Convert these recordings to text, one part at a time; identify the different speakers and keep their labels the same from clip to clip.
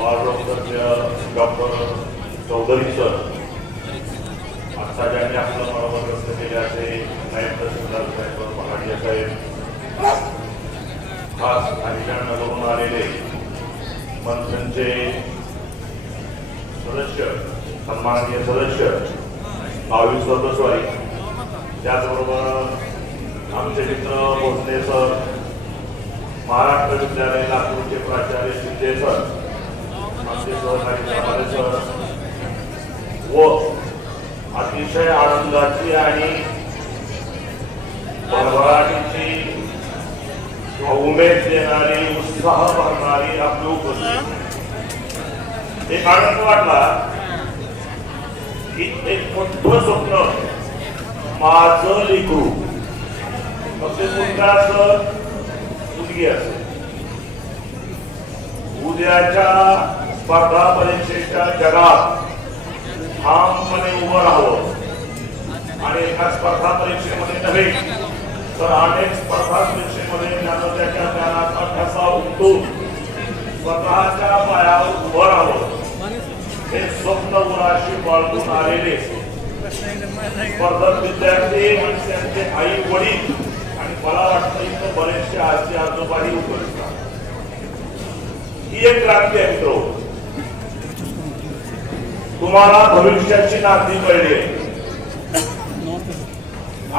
Speaker 1: बाळडॉक्टर doctor Chaudhari sir आता ज्यांनी आपलं मनोबल केले असे नायब तहसीलदार साहेब पहाडिया साहेब खास नगरून आलेले मंत्र्यांचे सदस्य सन्माननीय सदस्य बावीस सदस्यवारी त्याचबरोबर आमचे मित्र भोसले सर महाराष्ट्र विद्यालय लातूरचे प्राचार्य शिंदे सर आमचे सहकारी समारे सर व अतिशय आनंदाची आणि भरभराटीची उमेद देणारी उत्साह भरणारी आपली उपस्थिती एक आनंद वाटला की एक मोठं स्वप्न माझं लिखू मग ते मुलगा असं? मुलगी असेल. उद्याच्या स्पर्धा परीक्षेच्या जगात ठामपणे उभं राहावं. आणि एका स्पर्धा परीक्षेमध्ये नव्हे तर अनेक स्पर्धा परीक्षेमध्ये ज्ञान त्याच्या ज्ञानात अभ्यासा उमटून स्वतःच्या पायावर उभं राहावं. हे स्वप्न उराशी बाळगून आलेले. स्पर्धक विद्यार्थी आणि त्यांचे आई वडील आणि मला वाटतं इथं बरेचसे आजी आजोबाही उपस्थित ही एक क्रांती आहे मित्र. तुम्हाला भविष्याची नांदी कळली.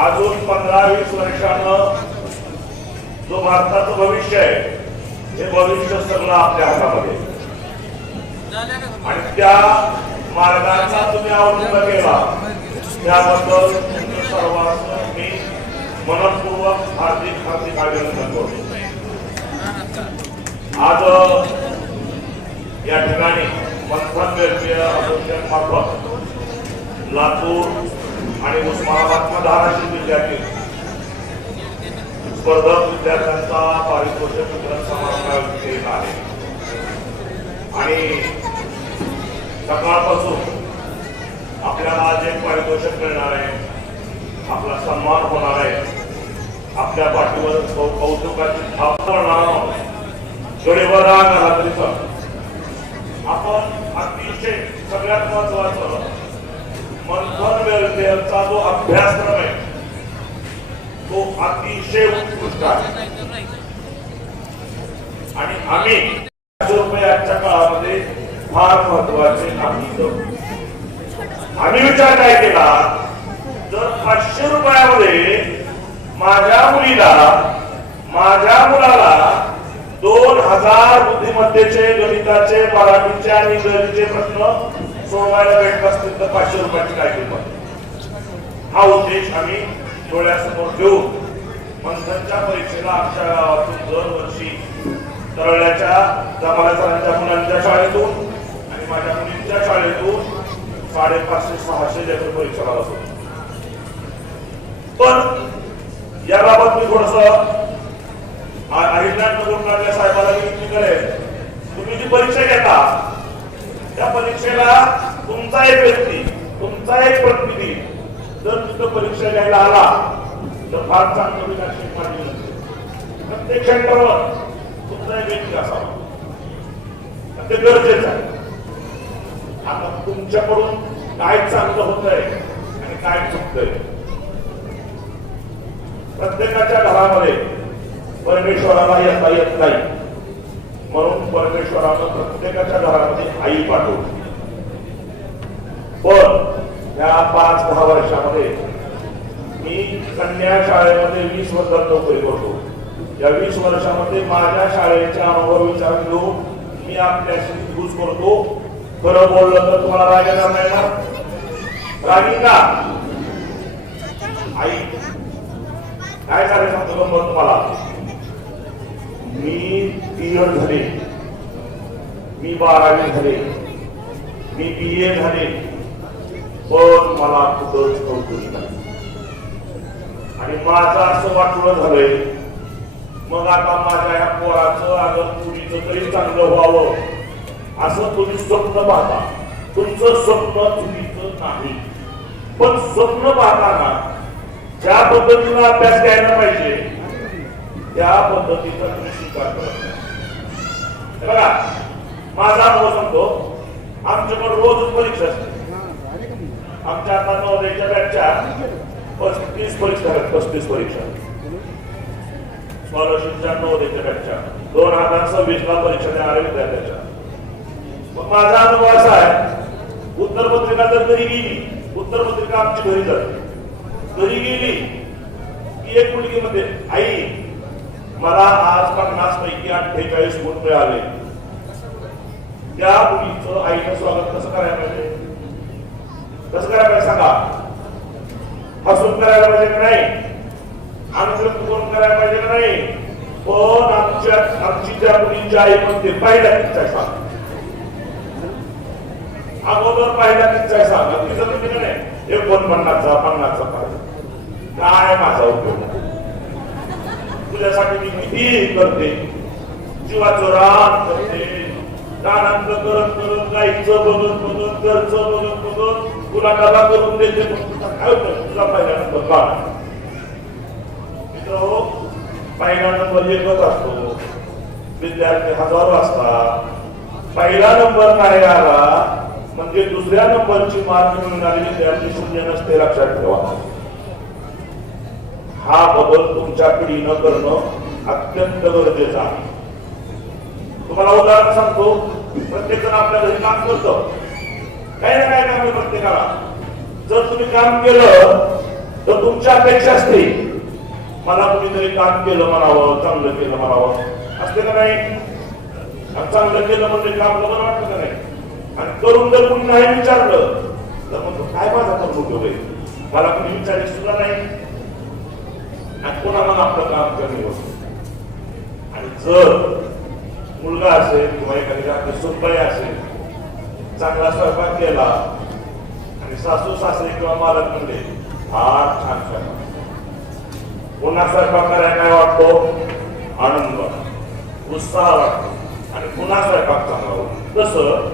Speaker 1: अजून पंधरा वीस वर्षानं जो भारताचं भविष्य आहे हे भविष्य सगळं आपल्या हातामध्ये. आणि त्या मार्गाचा तुम्ही अवलंब केला. त्याबद्दल सर्वांना मी मनपूर्वक हार्दिक हार्दिक अभिनंदन करतो. आज या ठिकाणी मंथन लातूर आणि उस्मानाबाद धाराशिव जिल्ह्यातील स्पर्धक विद्यार्थ्यांचा पारितोषिक वितरण समारंभ केला आहे. आणि सकाळपासून आपल्याला आज एक पारितोषिक मिळणार आहे आपला सन्मान होणार आहे आपल्या पाठीवर कौतुकाची थाप पडणार आहोत. राग मन अतिशय सगळ्यात महत्वाचं मंथन व्यवस्थेचा जो अभ्यासक्रम आहे तो अतिशय उत्कृष्ट आहे. आणि आम्ही पाचशे रुपये आजच्या काळामध्ये फार महत्त्वाचे आम्ही आम्ही विचार काय केला? जर पाचशे रुपयामध्ये माझ्या मुलीला माझ्या मुलाला दोन हजार बुद्धिमत्तेचे गणिताचे मराठीचे आणि इंग्रजीचे प्रश्न सोडवायला भेटत असतील तर पाचशे रुपयाची काय किंमत? हा उद्देश आम्ही डोळ्यासमोर ठेवून मंथनच्या परीक्षेला आमच्या गावातून दरवर्षी तरळ्याच्या जमाला सरांच्या मुलांच्या शाळेतून आणि माझ्या मुलींच्या शाळेतून साडेपाचशे सहाशे लेकर परीक्षा असतो पण याबाबत मी थोडस अहिल्यानगर साहेबाला विनंती तुम्ही जी परीक्षा घेता त्या परीक्षेला तुमचा एक व्यक्ती तुमचा एक प्रतिनिधी जर तिथं परीक्षा घ्यायला आला तर फार चांगलं विकास माझी विनंती. प्रत्येक क्षेत्रावर तुमचा एक व्यक्ती असावा. ते गरजेचं आहे. आता तुमच्याकडून काय चांगलं होत आहे आणि काय चुकतंय? प्रत्येकाच्या घरामध्ये परमेश्वराला येता येत नाही. म्हणून परमेश्वरानं प्रत्येकाच्या घरामध्ये आई पाठवली. पण या पाच दहा वर्षामध्ये मी कन्या शाळेमध्ये वीस वर्षात नोकरी करतो. या वीस वर्षामध्ये माझ्या शाळेच्या अनुभव विचार घेऊन मी आपल्याशी घुस करतो. खरं बोललं तर तुम्हाला राग येणार नाही ना? रागी का? आई. काय झालं सांगतो गंमत तुम्हाला? मी पीएड झाले. मी बारावी झाले. मी बी ए झाले. पण मला कुठंच नोकरी नाही. आणि माझं असं वाटलं झालंय मग आता माझ्या या पोराचं अगं मुलीचं तरी चांगलं व्हावं. असं तुम्ही स्वप्न पाहता. तुमचं स्वप्न चुकीचं नाही. पण स्वप्न पाहताना ज्या पद्धतीनं अभ्यास घ्यायला पाहिजे त्या पद्धतीचा तुम्ही स्वीकार करत नाही. बघा माझा अनुभव सांगतो आमच्याकडे रोज परीक्षा असते. आमच्या आता नवद्याच्या बॅचच्या पस्तीस परीक्षा आहेत पस्तीस परीक्षा. स्कॉलरशिपच्या नवद्याच्या बॅचच्या. दोन हजार सव्वीस ला परीक्षा देणाऱ्या विद्यार्थ्याच्या. मग माझा अनुभव असा आहे उत्तर पत्रिका जर घरी गेली उत्तर पत्रिका आमची घरी जाते. घरी गेली की एक मुलगी मध्ये आई मला आज पन्नास पैकी अठ्ठेचाळीस गुण मिळाले. त्या मुलीचं आईनं स्वागत कसं करायला पाहिजे? कसं करायला पाहिजे सांगा? हसून करायला पाहिजे का नाही? आमचं कोण करायला पाहिजे का नाही? पण आमच्या आमची त्या मुलींच्या आई म्हणते पहिल्या किच्चा सांग. अगोदर पहिल्या किच्चा सांग. तिचं तुम्ही का नाही? एकोणपन्नासचा पन्नासचा पाहिजे. काय माझा उपयोग? तुझ्यासाठी मी किती करते. जीवाचं रान करते. रानांचं करत करत गाईचं बघत बघत घरचं बघत बघत तुला डबा करून देते काय उपयोग? तुझा पहिला नंबर का मित्र हो, पहिला नंबर एकच असतो. विद्यार्थी हजारो असतात. पहिला नंबर काय आला म्हणजे दुसऱ्या नंबरची मार्क मिळणारी विद्यार्थी शून्य नसते लक्षात ठेवा. हा बदल तुमच्या पिढीनं करणं अत्यंत गरजेचं आहे. तुम्हाला उदाहरण सांगतो प्रत्येक जण आपल्या घरी काम करतो. काही ना काही काम आहे प्रत्येकाला. जर तुम्ही काम केलं तर तुमच्या अपेक्षा असते मला कुणीतरी काम केलं म्हणावं चांगलं केलं म्हणावं. असते का नाही? आणि चांगलं केलं म्हणजे काम बरं वाटतं का नाही? आणि करून जर कुणी नाही विचारलं तर मग काय माझा करून ठेवलंय मला कुणी विचारले सुद्धा नाही. आणि पुन्हा मग आपलं काम कमी होत. आणि जर मुलगा असेल किंवा एखादी आपली सुनबाई असेल चांगला स्वयंपाक केला आणि सासू सासरे किंवा मालक म्हणले फार छान स्वयंपाक. पुन्हा स्वयंपाक करायला काय वाटतो? आनंद. उत्साह वाटतो. आणि पुन्हा स्वयंपाक चांगला होतो. तसं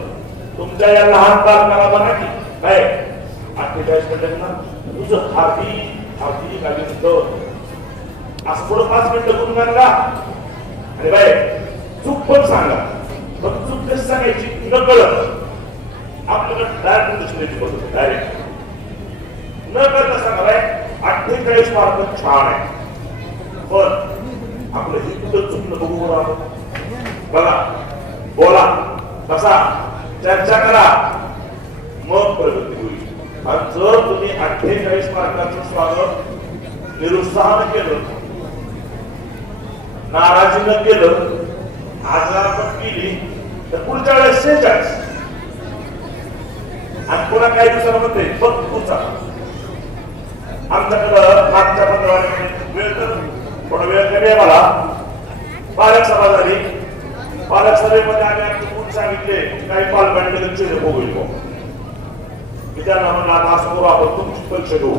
Speaker 1: तुमच्या या लहान बालकाला म्हणा की काय? अठ्ठेचाळीस मिनिटं तुझं हाती हाती काही असं थोडं पाच मिनिटं करून नका आणि बाय चूक पण सांगा. पण चूक कशी सांगायची? न कळत आपल्याकडे डायरेक्ट दुसऱ्याची पद्धत डायरेक्ट न करता सांगा बाय अठ्ठेचाळीस मार्क छान आहे. पण आपलं हे कुठं चुकलं बघू बरं आपण. बघा बोला. बसा. चर्चा करा. मग प्रगती होईल. आणि जर तुम्ही अठ्ठेचाळीस मार्काचं स्वागत निरुत्साहानं केलं नाराजीनं केलं आजारपट केली तर पुढच्या वेळेस शेचाळीस आणि पुन्हा काही दिवसाला म्हणते फक्त पुढचा. आमच्याकडं मागच्या पंधरा वेळ तर थोडा वेळ कमी आहे मला. पालक सभा झाली पालक सभेमध्ये आम्ही आमचे गुण सांगितले काही पालकांनी लक्ष बघून मी त्यांना म्हणलं आता असं करू आपण तुमची परीक्षा घेऊ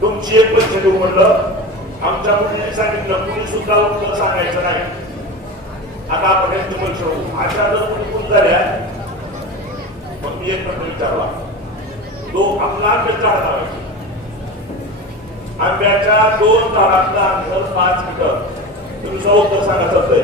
Speaker 1: तुमची एक परीक्षा घेऊ म्हणलं आमच्या मुलीने सांगितलं कुणी सुद्धा उत्तर सांगायचं नाही. आता आपण एक परीक्षा होऊ अशा जर कोणी गुण झाल्या मग मी एक प्रश्न विचारला. तो आपला आंबे चार लावायचे आंब्याच्या दोन झाडातलं अंतर पाच मीटर. तुम्ही उत्तर सांगायचं चालतंय